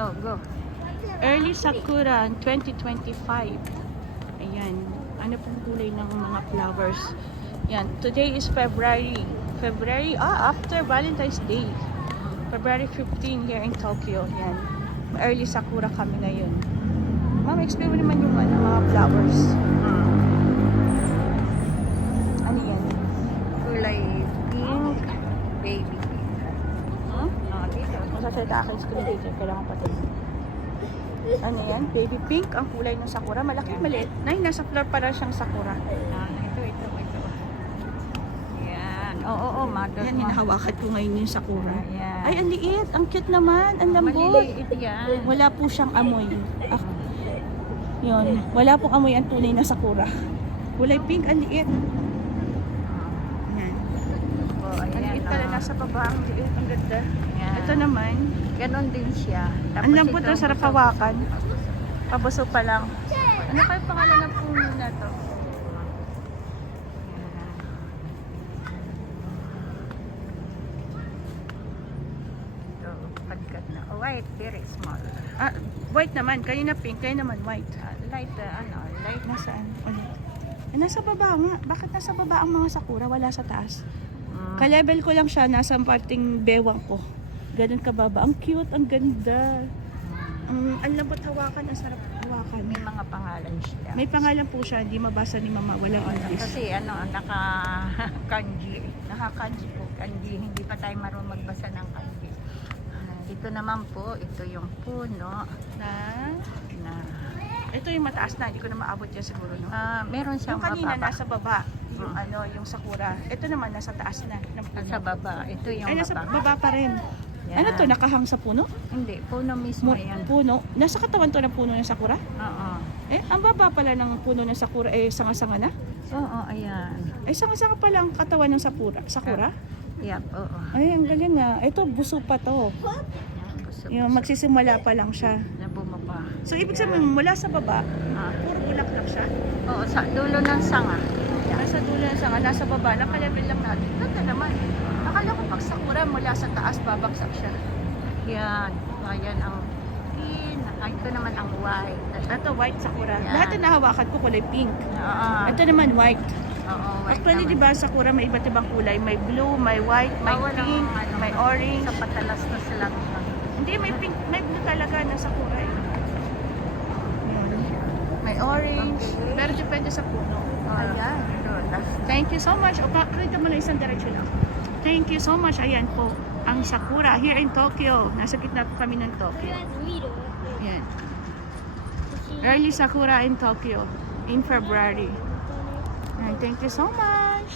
Oh, go. Early Sakura 2025. Ayan. Ano pong kulay ng mga flowers? Yan. Today is February. After Valentine's Day. February 15 here in Tokyo. Yan. Early Sakura kami ngayon. Ma'am, explain mo naman yung mga flowers. Ano yan? Kulay pink, baby pink. Huh? Oh, dito. Masasalita akin screen dito. Kailangan pati. Ano yan? Baby pink ang kulay ng sakura. Malaki, maliit. Nay, nasa floor para siyang sakura. Ito. Yan. Oo, mother. Yan, hinahawakan ko ngayon yung sakura. Yan. Ay, ang liit. Ang cute naman. Ang lambot. Maliliit yan. Wala po siyang amoy. Yun. Wala pong amoy ang tunay na sakura. Kulay pink, ang liit. Yan. Oh, Ang ayan. liit pala nasa baba. Ang liit. Ang ganda. Yan. Ito naman. Ganon din siya. Ang lambot ito, na sarap hawakan. Pabuso pa lang. Ano kayo pangalan ng puno na to? Ito, pagkat na. Oh, white, very small. Ah, white naman. Kayo na pink. Kayo naman white. Light, light. Nasaan? Ulit. Nasa baba nga. Bakit nasa baba ang mga sakura? Wala sa taas. Ka-level ko lang siya. Nasa parting bewang ko. Ganun kababa. Ang cute. Ang ganda. Ang lambot hawakan. Ang sarap hawakan. May mga pangalan siya. May pangalan po siya. Hindi mabasa ni mama. Walang English. Kasi naka-kanji. Naka-kanji po. Kanji. Hindi pa tayo marunong magbasa ng kanji. Ito naman po, ito yung puno Na? na Ito yung mataas na. Hindi ko na maabot yan siguro. No? meron Yung siyang kanina mababa. nasa baba. Yung yung sakura. Ito naman nasa taas na. Ng puno. Nasa baba. Ito yung Ay, nasa mababa. baba pa rin. Yan. Ano to? Nakahang sa puno? Hindi, puno mismo yan. Puno? Nasa katawan to ng puno ng sakura? Oo. Ang baba pala ng puno ng sakura sanga-sanga na? Oo, ayan. Sanga-sanga pala ang katawan ng sakura? Yep, oo. Ay, ang galing nga. Ito, buso pa to. Yung magsisimula pa lang siya. Na bumaba. So, ibig sabihin, mula sa baba, puro bulaklak siya. Oo, sa dulo ng sanga. Nasa dulo ng sanga, nasa baba, naka-level lang natin. Ganda naman. Akala ko pag sakura mula sa taas, babagsak siya. Yan. Ayan ang ito naman ang white. Ito, white sakura. Yan. Lahat na nahawakan ko kulay pink. Oo. Ito naman white. Oo, white Actually, di naman. ba, sakura may iba't ibang kulay. May blue, may white, may Bawal ang pink, may orange. Sa patalas na sila. Hindi, may pink, may blue talaga na sakura. May orange. Okay. Pero depende sa puno. Ayan. Ito, Thank you so much. O, pakita mo na isang diretsyon lang. Thank you so much. Ayan po, ang sakura here in Tokyo. Nasa gitna po kami ng Tokyo. Ayan. Early sakura in Tokyo in February. And thank you so much.